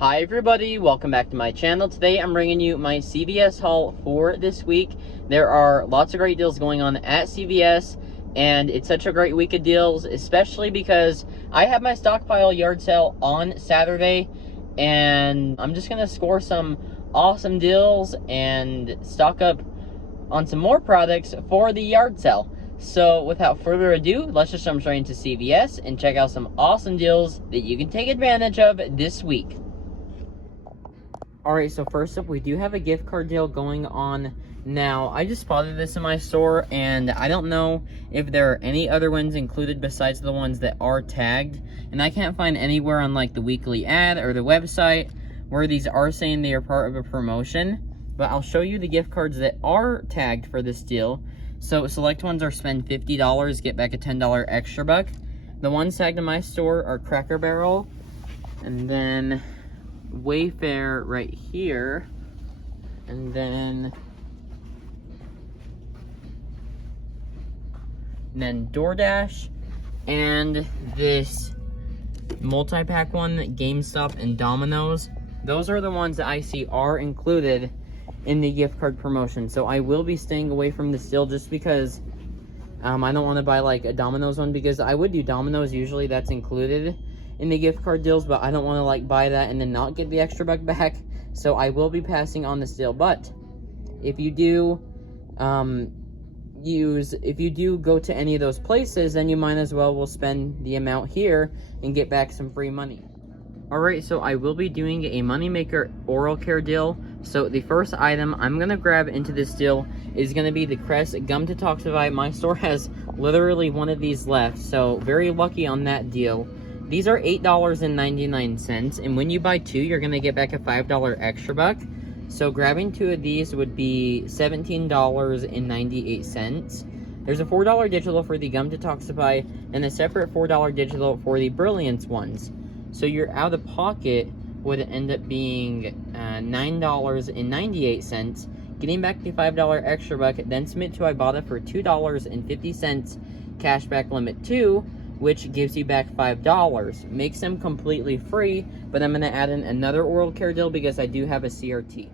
Hi everybody, welcome back to my channel. Today I'm bringing you my CVS haul for this week. There are lots of great deals going on at CVS, and it's such a great week of deals, especially because I have my stockpile yard sale on Saturday, and I'm just gonna score some awesome deals and stock up on some more products for the yard sale. So without further ado, let's just jump straight into CVS and check out some awesome deals that you can take advantage of this week. Alright, so first up, we do have a gift card deal going on now. I just spotted this in my store, and I don't know if there are any other ones included besides the ones that are tagged. And I can't find anywhere on like the weekly ad or the website where these are saying they are part of a promotion. But I'll show you the gift cards that are tagged for this deal. So select ones are spend $50, get back a $10 extra buck. The ones tagged in my store are Cracker Barrel, and then Wayfair right here, and then DoorDash, and this multi-pack one, GameStop and Domino's. Those are the ones that I see are included in the gift card promotion. So I will be staying away from this deal just because I don't want to buy like a Domino's one, because I would do Domino's, usually that's included in the gift card deals, but I don't want to like buy that and then not get the extra buck back. So I will be passing on this deal. But if you do go to any of those places, then you might as well will spend the amount here and get back some free money. Alright, so I will be doing a moneymaker oral care deal. So the first item I'm gonna grab into this deal is gonna be the Crest Gum Detoxify. My store has literally one of these left, so very lucky on that deal. These are $8.99, and when you buy two, you're going to get back a $5 extra buck. So grabbing two of these would be $17.98. There's a $4 digital for the Gum Detoxify, and a separate $4 digital for the Brilliance ones. So your out-of-pocket would end up being $9.98, getting back the $5 extra buck, then submit to Ibotta for $2.50 cashback limit 2, which gives you back $5. Makes them completely free, but I'm going to add in another oral care deal because I do have a CRT.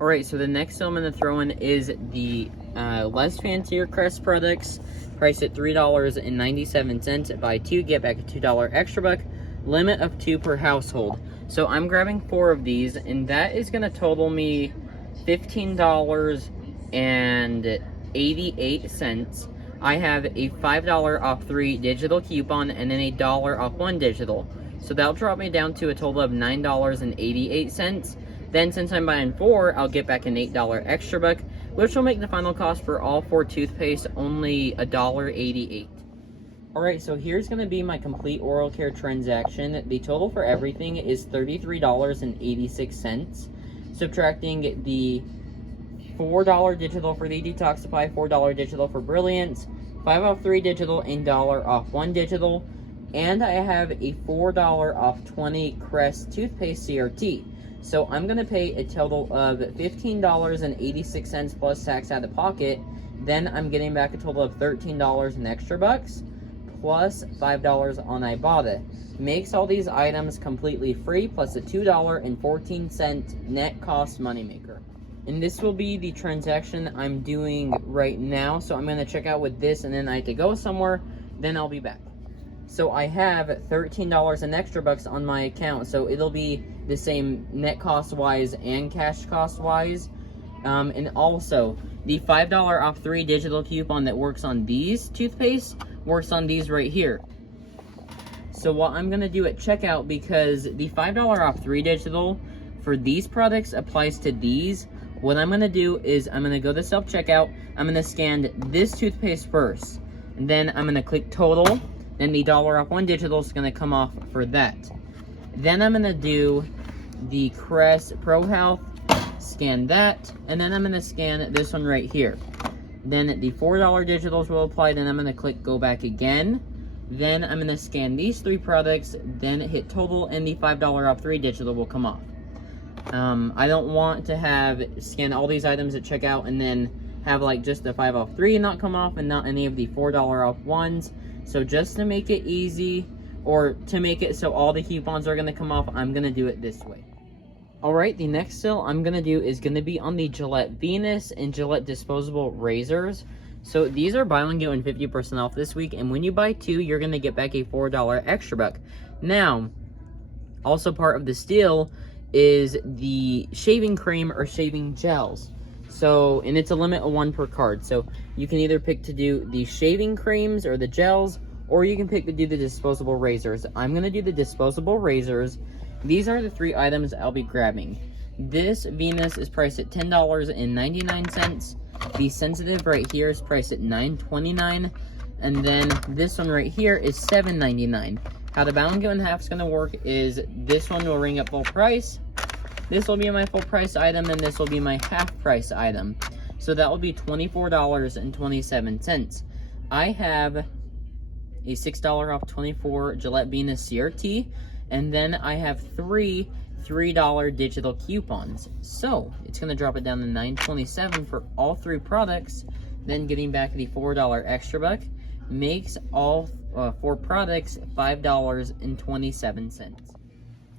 Alright, so the next deal I'm going to throw in is the less fancier Crest products, priced at $3.97. Buy two, get back a $2 extra buck, limit of 2 per household. So I'm grabbing 4 of these, and that is going to total me $15.88. I have a $5 off 3 digital coupon and then a $1 off 1 digital. So that'll drop me down to a total of $9.88. Then since I'm buying 4, I'll get back an $8 extra buck, which will make the final cost for all 4 toothpaste only $1.88. Alright, so here's going to be my complete oral care transaction. The total for everything is $33.86. Subtracting the $4 digital for the Detoxify, $4 digital for Brilliance, 5 off 3 digital, and $1 off 1 digital. And I have a $4 off 20 Crest toothpaste CRT. So I'm going to pay a total of $15.86 plus tax out of pocket. Then I'm getting back a total of $13 in extra bucks, plus $5 on Ibotta. Makes all these items completely free, plus a $2.14 net cost moneymaker. And this will be the transaction I'm doing right now. So I'm going to check out with this, and then I have to go somewhere, then I'll be back. So I have $13 in extra bucks on my account, so it'll be the same net cost wise and cash cost wise. And also, the $5 off 3 digital coupon that works on these toothpaste works on these right here. So what I'm going to do at checkout, because the $5 off 3 digital for these products applies to these, what I'm going to do is I'm going to go to self-checkout. I'm going to scan this toothpaste first, and then I'm going to click total. Then the $1 off 1 digital is going to come off for that. Then I'm going to do the Crest Pro Health, scan that, and then I'm going to scan this one right here. Then the $4 digitals will apply. Then I'm going to click go back again. Then I'm going to scan these 3 products, then hit total, and the $5 off 3 digital will come off. I don't want to scan all these items at checkout and then have like just the 5 off 3 not come off and not any of the $4 off ones. So just to make it easy, or to make it so all the coupons are gonna come off, I'm gonna do it this way. Alright, the next sale I'm gonna do is gonna be on the Gillette Venus and Gillette disposable razors. So these are buy one get one 50% off this week, and when you buy two, you're gonna get back a $4 extra buck. Now, also part of this deal is the shaving cream or shaving gels. So, and it's a limit of 1 per card. So you can either pick to do the shaving creams or the gels, or you can pick to do the disposable razors. I'm gonna do the disposable razors. These are the 3 items I'll be grabbing. This Venus is priced at $10.99. The sensitive right here is priced at $9.29. And then this one right here is $7.99. How the buy one get one half is going to work is this one will ring up full price. This will be my full price item, and this will be my half price item. So that will be $24.27. I have a $6 off 24 Gillette Venus CRT, and then I have 3 $3 digital coupons. So it's going to drop it down to $9.27 for all 3 products, then getting back the $4 extra buck makes all 4 products $5.27.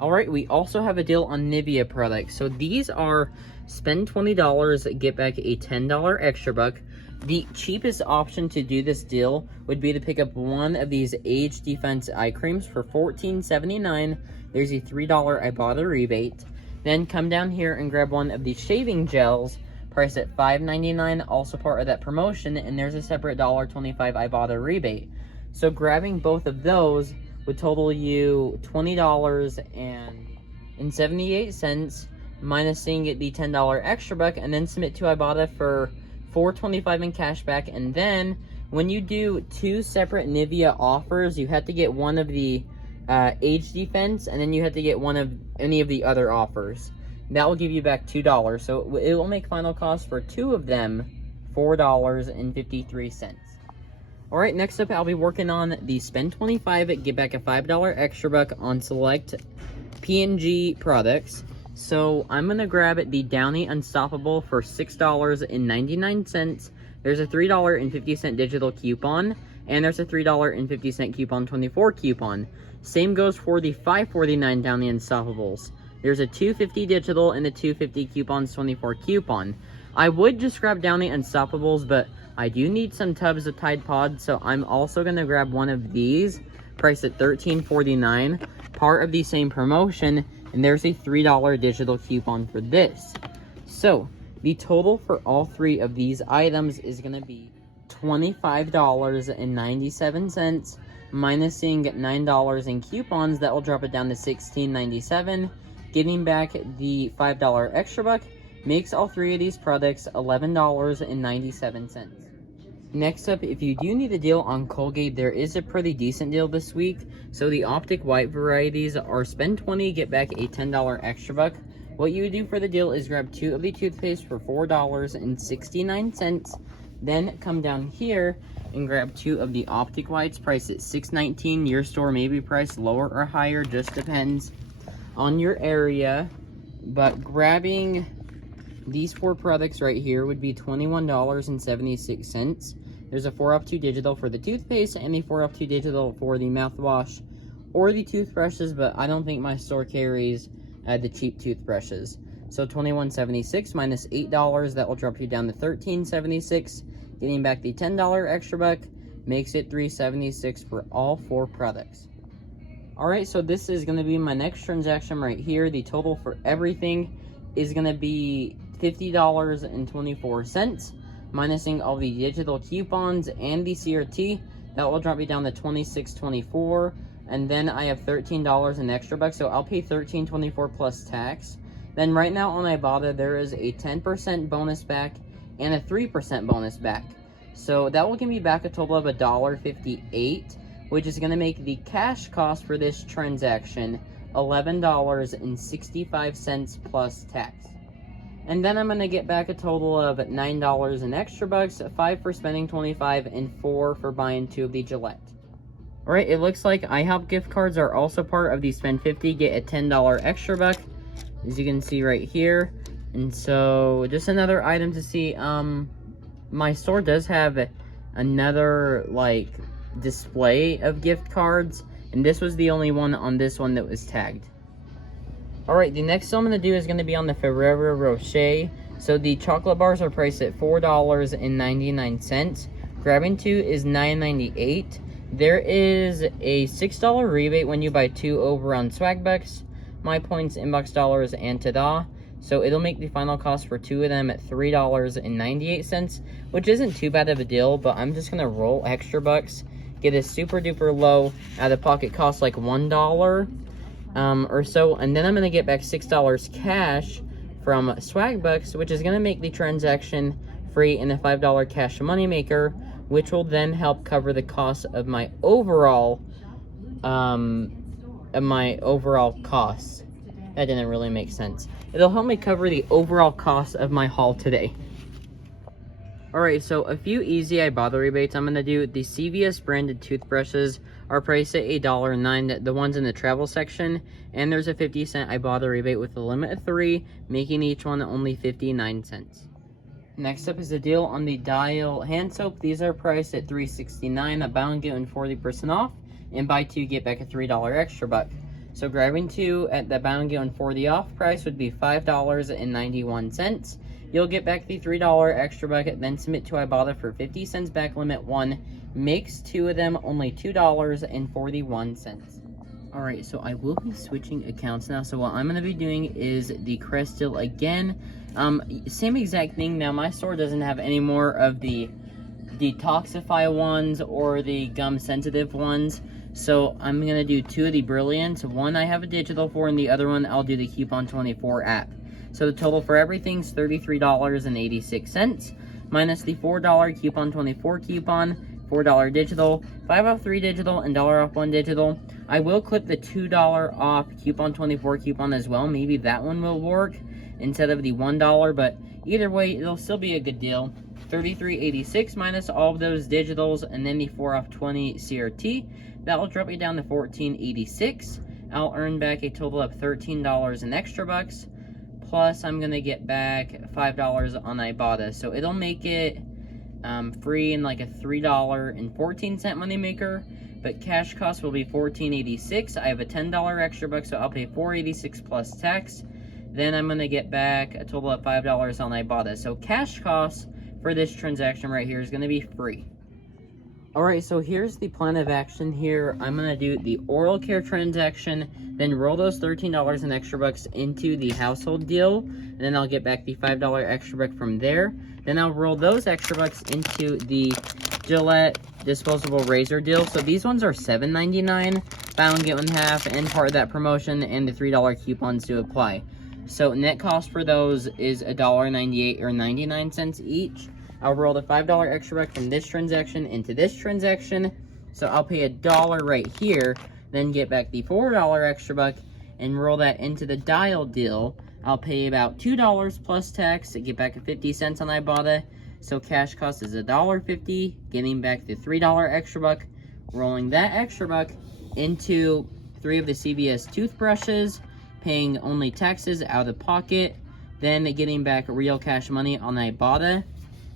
Alright, we also have a deal on Nivea products. So these are spend $20, get back a $10 extra buck. The cheapest option to do this deal would be to pick up one of these Age Defense eye creams for $14.79. There's a $3 Ibotta rebate. Then come down here and grab one of these shaving gels, priced at $5.99, also part of that promotion, and there's a separate $1.25 Ibotta rebate. So grabbing both of those would total you $20.78, minusing the $10 extra buck, and then submit to Ibotta for $4.25 in cash back. And then when you do 2 separate Nivea offers, you have to get one of the Age Defense, and then you have to get one of any of the other offers. That will give you back $2. So it will make final cost for 2 of them $4.53. Alright, next up I'll be working on the spend $25, get back a $5 extra buck on select P&G products. So I'm going to grab the Downy Unstoppable for $6.99. There's a $3.50 digital coupon, and there's a $3.50 coupon 24 coupon. Same goes for the $5.49 Downy Unstoppables. There's a $2.50 digital and the $2.50 coupons 24 coupon. I would just grab Downy Unstoppables, but I do need some tubs of Tide Pods, so I'm also going to grab one of these, priced at $13.49, part of the same promotion, and there's a $3 digital coupon for this. So the total for all 3 of these items is going to be $25.97, minusing $9 in coupons. That will drop it down to $16.97. Getting back the $5 extra buck makes all 3 of these products $11.97. Next up, if you do need a deal on Colgate, there is a pretty decent deal this week. So the Optic White varieties are spend $20, get back a $10 extra buck. What you would do for the deal is grab 2 of the toothpaste for $4.69. Then come down here and grab 2 of the Optic Whites, priced at $6.19. Your store may be priced lower or higher, just depends on your area. But grabbing these 4 products right here would be $21.76. There's a 4-up-2 digital for the toothpaste and a 4-up-2 digital for the mouthwash or the toothbrushes, but I don't think my store carries the cheap toothbrushes. So $21.76 minus $8, that will drop you down to $13.76. Getting back the $10 extra buck makes it $3.76 for all 4 products. Alright, so this is going to be my next transaction right here. The total for everything is going to be $50.24, minusing all the digital coupons and the CRT. That will drop me down to $26.24, and then I have $13 in extra bucks, so I'll pay $13.24 plus tax. Then right now on Ibotta, there is a 10% bonus back and a 3% bonus back. So that will give me back a total of $1.58, which is going to make the cash cost for this transaction $11.65 plus tax. And then I'm going to get back a total of $9 in extra bucks, 5 for spending $25, and 4 for buying 2 of the Gillette. Alright, it looks like IHOP gift cards are also part of the spend $50, get a $10 extra buck, as you can see right here. And so, just another item to see, my store does have another, display of gift cards. and this was the only one on this one that was tagged. Alright, the next I'm going to do is going to be on the Ferrero Rocher. So the chocolate bars are priced at $4.99. Grabbing 2 is $9.98. There is a $6 rebate when you buy 2 over on Swagbucks, My Points, Inbox Dollars, and Tada. So it'll make the final cost for 2 of them at $3.98, which isn't too bad of a deal, but I'm just going to roll extra bucks, get a super duper low out of pocket cost like $1 or so, and then I'm going to get back $6 cash from Swagbucks, which is going to make the transaction free in a $5 cash money maker, which will then help cover the cost of my overall costs. That didn't really make sense. It'll help me cover the overall cost of my haul today. Alright, so a few easy Ibotta rebates I'm going to do. The CVS branded toothbrushes are priced at $1.09, the ones in the travel section, and there's a 50-cent Ibotta rebate with a limit of 3, making each one only 59 cents. Next up is a deal on the Dial hand soap. These are priced at $3.69, a buy one get one 40% off, and buy 2 get back a $3 extra buck. So grabbing 2 at the buy one get one 40 off price would be $5.91. You'll get back the $3 extra bucket, then submit to Ibotta for 50 cents back. Limit 1 makes 2 of them only $2.41. Alright, so I will be switching accounts now. So what I'm going to be doing is the Crest deal again. Same exact thing. Now my store doesn't have any more of the detoxify ones or the gum sensitive ones. So I'm going to do 2 of the Brilliants. One I have a digital for, and the other one I'll do the Coupon 24 app. So the total for everything's $33.86, minus the $4 Coupon 24 coupon, $4 digital, 5 off 3 digital, and $1 off 1 digital. I will clip the $2 off Coupon 24 coupon as well. Maybe that one will work instead of the $1, but either way, it'll still be a good deal. $33.86 minus all of those digitals, and then the 4 off 20 CRT. That'll drop me down to $14.86. I'll earn back a total of $13 in extra bucks. Plus, I'm going to get back $5 on Ibotta. So it'll make it free in like a $3.14 money maker. But cash cost will be $14.86. I have a $10 extra buck, so I'll pay $4.86 plus tax. Then I'm going to get back a total of $5 on Ibotta. So cash cost for this transaction right here is going to be free. Alright, so here's the plan of action here. I'm going to do the oral care transaction, then roll those $13 in extra bucks into the household deal, and then I'll get back the $5 extra buck from there. Then I'll roll those extra bucks into the Gillette disposable razor deal. So these ones are $7.99, buy one get one half, and part of that promotion, and the $3 coupons to apply. So net cost for those is $1.98 or 99 cents each. I'll roll the $5 extra buck from this transaction into this transaction. So I'll pay $1 right here, then get back the $4 extra buck and roll that into the Dial deal. I'll pay about $2 plus tax to get back a 50 cents on Ibotta. So cash cost is $1.50, getting back the $3 extra buck, rolling that extra buck into 3 of the CVS toothbrushes, paying only taxes out of pocket, then getting back real cash money on Ibotta.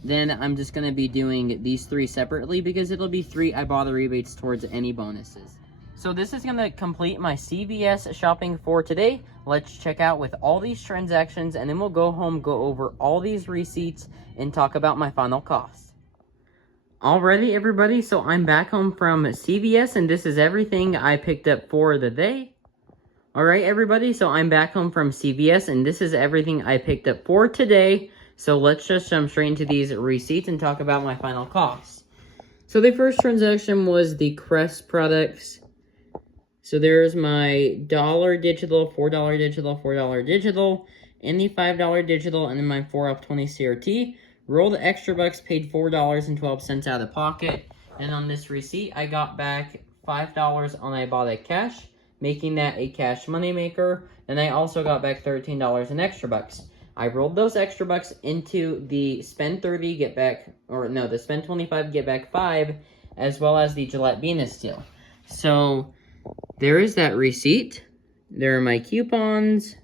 Then I'm just going to be doing these 3 separately because it'll be 3 Ibotta rebates towards any bonuses. So this is going to complete my CVS shopping for today. Let's check out with all these transactions, and then we'll go home, go over all these receipts, and talk about my final cost. Alrighty, everybody, so I'm back home from CVS, and this is everything I picked up for the day. Alright, everybody, so I'm back home from CVS, and this is everything I picked up for today. So let's just jump straight into these receipts and talk about my final costs. So the first transaction was the Crest products. So there's my $1 digital, $4 digital, $4 digital, and the $5 digital, and then my 4 off 20 CRT. Rolled the extra bucks, paid $4.12 out of pocket. And on this receipt, I got back $5 on Ibotta cash, making that a cash money maker. And I also got back $13 in extra bucks. I rolled those extra bucks into the spend 30, get back, or no, the spend 25, get back 5, as well as the Gillette Venus deal. So there is that receipt. There are my coupons,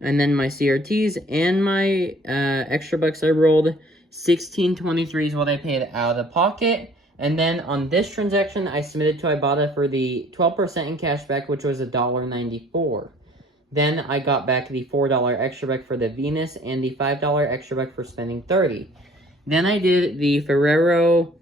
and then my CRTs, and my extra bucks I rolled. $16.23 is what I paid out of the pocket. And then on this transaction, I submitted to Ibotta for the 12% in cashback, which was $1.94. Then I got back the $4 extra buck for the Venus and the $5 extra buck for spending $30. Then I did the Ferrero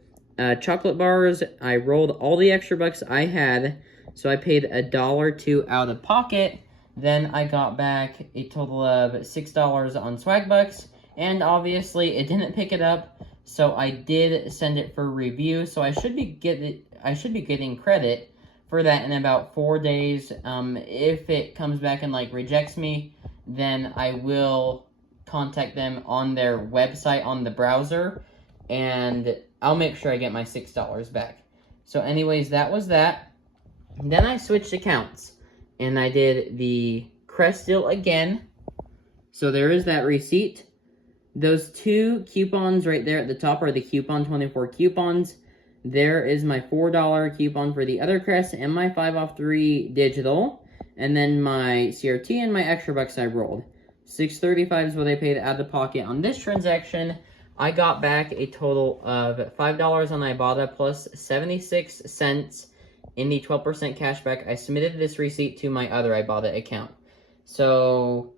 chocolate bars. I rolled all the extra bucks I had, so I paid $1.02 out of pocket. Then I got back a total of $6 on swag bucks, and obviously it didn't pick it up, so I did send it for review. So I should be getting credit for that in about 4 days. If it comes back and like rejects me, then I will contact them on their website on the browser, and I'll make sure I get my $6 back. So anyways, that was that. Then I switched accounts, and I did the Crest deal again. So there is that receipt. Those 2 coupons right there at the top are the coupon 24 coupons. There is my $4 coupon for the other Crest and my 5 off 3 digital. And then my CRT and my extra bucks I rolled. $6.35 is what I paid out of pocket on this transaction. I got back a total of $5 on Ibotta plus 76 cents in the 12% cashback. I submitted this receipt to my other Ibotta account. So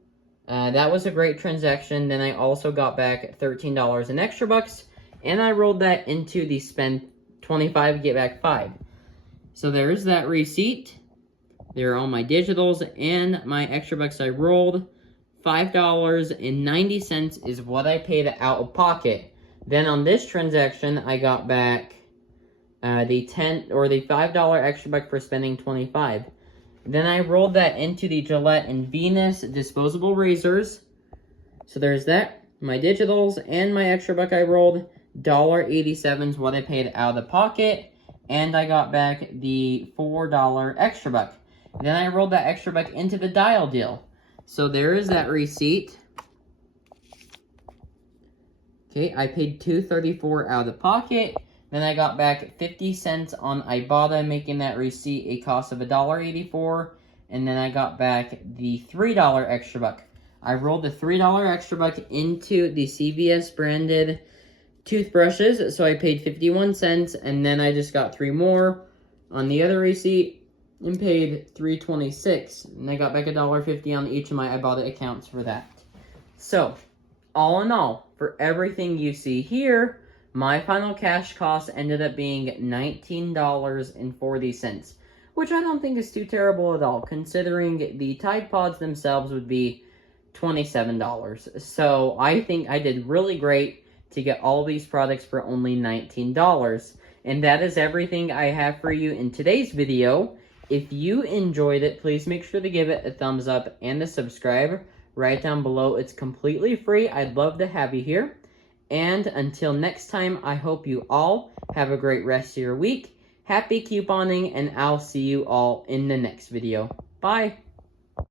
that was a great transaction. Then I also got back $13 in extra bucks, and I rolled that into the spend 25, get back 5. So there's that receipt. There are all my digitals and my extra bucks I rolled. $5.90 is what I paid out of pocket. Then on this transaction, I got back the $5 extra buck for spending 25. Then I rolled that into the Gillette and Venus disposable razors. So there's that. My digitals and my extra buck I rolled. $1.87 is what I paid out of the pocket. And I got back the $4 extra buck. Then I rolled that extra buck into the Dial deal. So there is that receipt. Okay, I paid $2.34 out of the pocket. Then I got back 50 cents on Ibotta, making that receipt a cost of $1.84. And then I got back the $3 extra buck. I rolled the $3 extra buck into the CVS branded toothbrushes. So I paid 51 cents, and then I just got 3 more on the other receipt and paid $3.26. And I got back $1.50 on each of my Ibotta accounts for that. So, all in all, for everything you see here, my final cash cost ended up being $19.40, which I don't think is too terrible at all, considering the Tide Pods themselves would be $27. So I think I did really great to get all these products for only $19. And that is everything I have for you in today's video. If you enjoyed it, please make sure to give it a thumbs up and to subscribe right down below. It's completely free. I'd love to have you here. And until next time, I hope you all have a great rest of your week. Happy couponing, and I'll see you all in the next video. Bye!